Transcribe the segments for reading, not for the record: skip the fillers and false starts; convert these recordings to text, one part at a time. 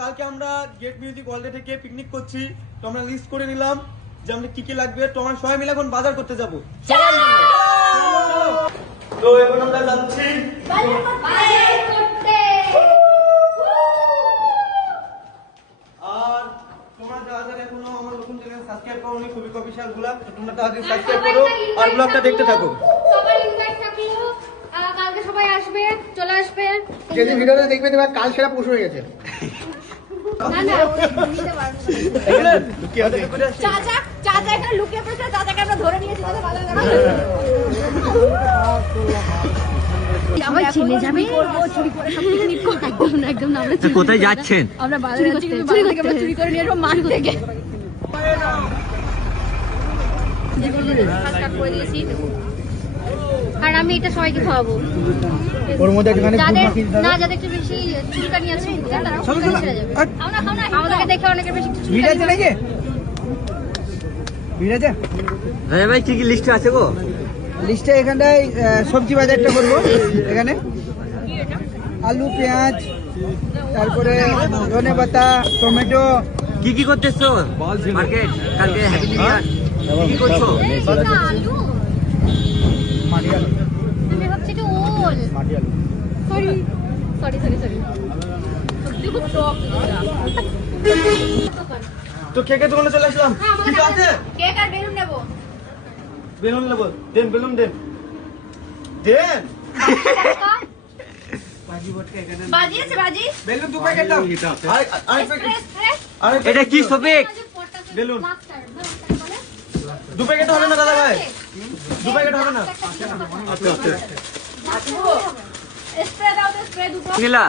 কালকে আমরা gate music ওয়ার্ল্ডে থেকে পিকনিক করছি, তো আমরা লিস্ট করে নিলাম যে আমাদের কি কি লাগবে। তো আমরা সবাই মিলে এখন বাজার করতে যাবো। তো এখন আমরা যাচ্ছি আর তোমরা যারা যারা এখনো আমার নতুন চ্যানেল সাবস্ক্রাইব করোনি খুবই অফিশিয়াল ব্লগ, তো তোমরা তাড়াতাড়ি সাবস্ক্রাইব করো আর ব্লগটা দেখতে থাকো। সবাই ইনভাইট থাকলো, কালকে সবাই আসবে, চলে আসবে। যদি ভিডিওটা দেখবে তোমার কাল সেরা পশু হয়ে গেছে। না না নিতে পারবো চাচা চাচা এখানে লুকিয়ে পড়েছে, চাচাকে আমরা ধরে নিয়েছি। দাদা ভালো আবার চলে যাবে, চুরি করে সব কিছু নিয়ে একদম একদম। আমরা কোথায় যাচ্ছেন? আমরা চুরি করে নিয়ে আসবো মাঠ থেকে। করে দিয়েছি আর আমি এটা সবাইকে খাওয়াবো। ওর মধ্যে একটুখানি না যাদের একটু বেশি চুলকানি আছে তারা চুলকানি ছেড়ে যাবে। আমাদেরকে দেখে অনেকের বেশি একটু ভিড় আছে নাকি? ভিড় আছে? হ্যাঁ ভাই, কি কি লিস্টে আছে গো? লিস্টে এখানটায় সবজি বাজারটা করবো। এখানে আলু, পেঁয়াজ, তারপরে ধনে পাতা, টমেটো। কি কি করতেছো মার্কেট? কালকে হ্যাপি নিউ ইয়ার কি করছো? আলু মাটি আলু, আমি ভাবছি একটু ওল। মাটি আলু। সরি খুব টক। তো কেকের দোকানে চলে আসলাম। ঠিক আছে, কেক আর বেলুন নেবো। বেলুন নেবো। দেন বেলুন দেন দেন। বাজিয়েছে বাজি। বেলুন 2 প্যাকেট দাও। আরেক প্যাকেট। আরেক এটা কি সবেক? বেলুন 2 প্যাকেট হবে না দাদা ভাই, 2 প্যাকেট হবে না। স্প্রে দাও তো, স্প্রে দুটো। গিলা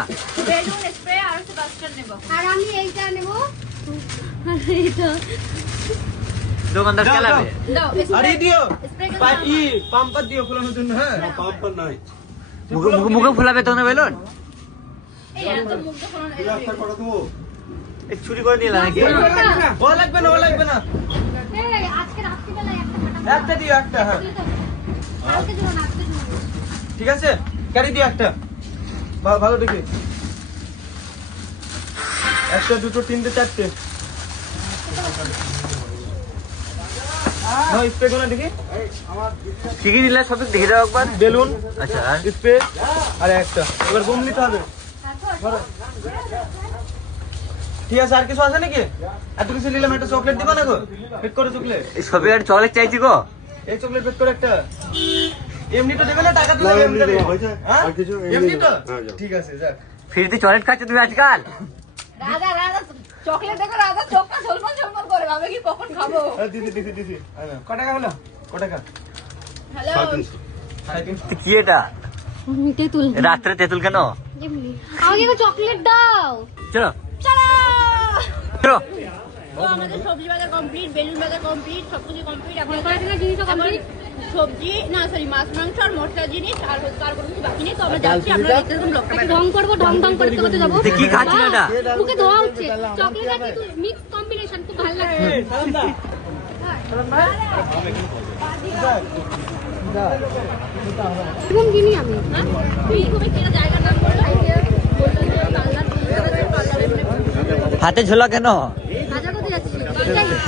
বেলুন স্প্রে আর একটু বাস্টার নেব। আর আমি এইটা নেব। এইটা দোকানদার দাও, চালাবে। দাও আর এই দিও স্প্রে পাম্পার দিও ফুলানোর জন্য। হ্যাঁ পাম্পার নাই, মুখে ফুলাবে তো না বেলুন? এই এত মুখটা ফোন। এই চুরি করে নিলা নাকি? ও লাগবে না, ও লাগবে না। এই আজকে রাত্রিবেলা একটা ফাটা। একটা দিও, একটা। হ্যাঁ কালকে দিও না, আজকে দিও। ঠিক আছে, ক্যারি দিও একটা ভালো দেখে। 1 2 3 4 নাও স্প্রে করে দেখি। কি কি নিলা সবেক দেখে দাও একবার। বেলুন, আচ্ছা আর স্প্রে আর একটা। এবার বোম নিতে হবে। ঠিক আছে, আর কিছু আছে নাকি? এত কিছু নিলাম, একটা চকলেট দিবা না গো? পেট করে চকলেট। এই সবে আর চকলেট চাইছি গো। এই চকলেট পেট করে একটা। এমনি তো দেবে না, টাকা দিলে এমনি দেবে। হ্যাঁ এমনি তো ঠিক আছে, যাক। ফ্রিতে চকলেট খাচ্ছ তুমি আজকাল? রাজা চকলেট দেখো, রাজা চোখটা ঝলমল করে ভাবে কি কখন খাবো। দিছি। ক টাকা হলো? ক টাকা? হ্যালো 3.5। কি এটা? তেতুল। রাত্রে তেঁতুল কেন? আমাকে একটু চকলেট দাও। চলো চলো। চলো। তো আমাদের সবজি বাজার কমপ্লিট, বেলুন বাজার কমপ্লিট, সবকিছু কমপ্লিট। এখন জিনিসও কমপ্লিট। সবজি না সরি মাছ মাংস আর মশলা জিনিস আর তার কোনো কিছু বাকি নেই। তো আমরা যাচ্ছি, আপনারা দেখতে থাকুন ব্লগটা। ঢং করবো, ঢং করতে যাবো। কি খাচ্ছি না এটা? মুখে ধোয়া হচ্ছে। চকলেট আর তেতুল মিক্স কম্বিনেশন, খুব ভালো লাগছে। এরকম কিনি আমি। হ্যাঁ এই খুবই কেনা জায়গার নাম বললো, বললো যে পার্লার হাতে ঝোলা কেন? ভাজা করতে যাচ্ছি।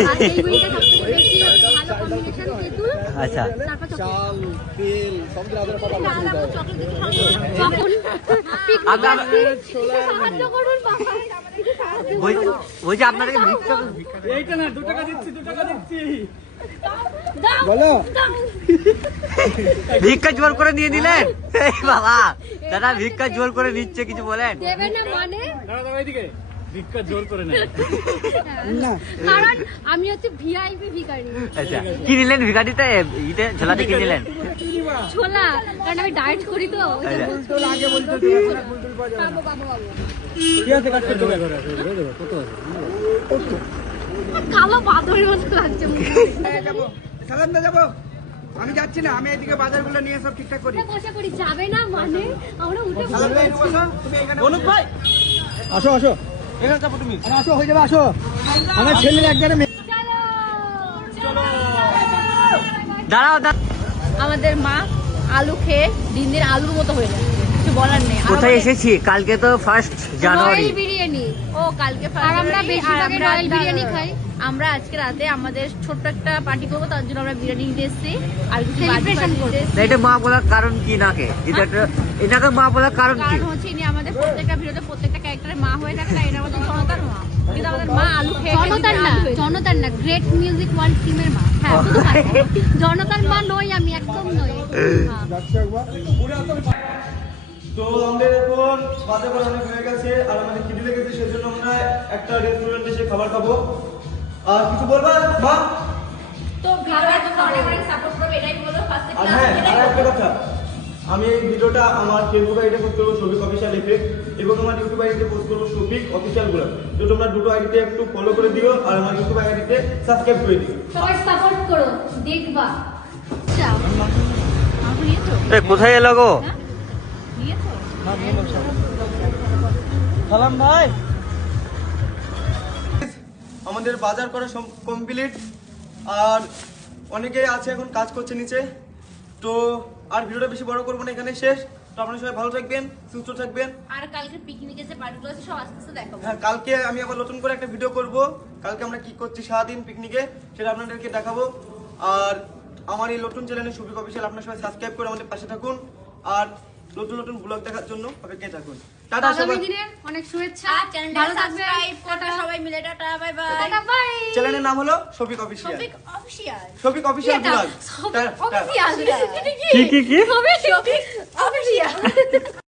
আর এই বইটা সবথেকে বেশি ভালো কম্বিনেশন তেতুল। আচ্ছা তারপর চকলেট। চাল, তেল, সব কিছু আলাদা পাতা আছে। চকলেট দেখে সাহায্য করুন বাবা। ওই যে আপনাদেরকে এইটা না, 2 টাকা দিচ্ছি, 2 টাকা দিচ্ছি। বলো ভিক্ষা জোর করে নিয়ে নিলেন? এই বাবা, দাদা ভিক্ষা জোর করে নিচ্ছে, কিছু বলেন? দেবে না মানে? দাদা এইদিকে ভিক্ষা জোর করে নেয়। না, কারণ আমি হচ্ছে ভিআইপি ভিখারি। আচ্ছা কি নিলেন ভিখারিতে? ইতে ঝোলাতে কি নিলেন? ছোলা, কারণ আমি ডায়েট করি তো। আচ্ছা। ফুলটুল আগে বলতো পাবো। ঠিক আছে, কাট করতে হবে। কত আছে? কালো পাথরের মতো লাগছে মুখে। যাবো, সালাম যাবো। আমি যাচ্ছি না, আমি এদিকে বাজারগুলো নিয়ে সব ঠিকঠাক করি। বসে করি, যাবে না মানে? আমরা উঠে সালাম ভাই, বসো, তুমি এখানে অনুপ ভাই আসো। এখানে যাবো তুমি। আরে আসো, হয়ে যাবে, আসো। আমার ছেলের একবারে চলো। দাঁড়াও আমাদের মা আলু খেয়ে দিন আলুর মতো হয়ে যাচ্ছে, কিছু বলার নেই। কোথায় এসেছি? কালকে তো 1 জানুয়ারি। রয়্যাল বিরিয়ানি। ও কালকে আর আমরা বেশিরভাগই রয়্যাল বিরিয়ানি খাই। আমরা আজকে রাতে আমাদের ছোট্ট একটা পার্টি করবো, তার জন্য আমরা বিরিয়ানি নিতে এসেছি আর কিছু Celebration করবো। এটা মা বলার কারণ কি নাকে? এটাকে মা বলার কারণ কি? কারণ হচ্ছে ইনি আমাদের প্রত্যেকটা ভিডিওতে প্রত্যেকটা ক্যারেক্টারের মা হয়ে থাকে, তাই এটা আমাদের জনতার মা। কিন্তু আমাদের মা আলু খেয়ে খেয়ে জনতার না, আলু হয়েছে। জনতার না, গ্রেট মিউজিক ওয়ার্ল্ড টিমের মা। হ্যাঁ, শুধু মাত্র। জনতার মা নই আমি, একদম নই। হ্যাঁ। তো আমাদের এখন বাজার করা অনেক হয়ে গেছে আর আমাদের খিদে লেগেছে, সেজন্য আমরা একটা রেস্টুরেন্টে এসে খাবার খাবো। আর কিছু বলবা মা? তো ভিডিওটা তোমরা অনেক অনেক সাপোর্ট করবে, এটাই বলো ফার্স্টে। আর হ্যাঁ, আর একটা কথা, আমি এই ভিডিওটা আমার ফেসবুক আইডিতে পোস্ট করবো শফিক অফিসিয়াল এফেক্ট, এবং আমার ইউটিউব আইডিতে পোস্ট করবো শফিক অফিসিয়াল ব্লগ। তো তোমরা দুটো আইডিতে একটু ফলো করে দিও আর আমার ইউটিউব আইডিতে সাবস্ক্রাইব করে দিও। সবাই সাপোর্ট করো, দেখবা। যাও। আমাকে নিয়েছো? কোথায় এলো গো? হ্যাঁ? নিয়েছো? সালাম ভাই, আমাদের বাজার করা কমপ্লিট আর অনেকেই আছে এখন কাজ করছে নিচে। তো আর ভিডিওটা বেশি বড় করবো না, এখানে শেষ। তো আপনারা সবাই ভালো থাকবেন, সুস্থ থাকবেন। আর কালকে পিকনিকে যে পার্টিগুলো আছে সব আস্তে আস্তে দেখাবো। হ্যাঁ, কালকে আমি আবার নতুন করে একটা ভিডিও করব, কালকে আমরা কি করছি সারাদিন পিকনিকে সেটা আপনাদেরকে দেখাবো। আর আমার এই নতুন চ্যানেলে শফিক অফিসিয়াল, আপনারা সবাই সাবস্ক্রাইব করে আমাদের পাশে থাকুন আর নতুন নতুন ব্লগ দেখার জন্য অপেক্ষায় থাকুন। টাটা আগামী সবাই। দিনের অনেক শুভেচ্ছা। আর চ্যানেলটা ভালো থাকবেন। সাবস্ক্রাইব করবে সবাই মিলে। Tata, bye bye. Tata, bye. চ্যানেলের নাম হলো Shafiq official. Shafiq official. Shafiq official blog. Official. কি কি কি? শফিক অফিসিয়াল।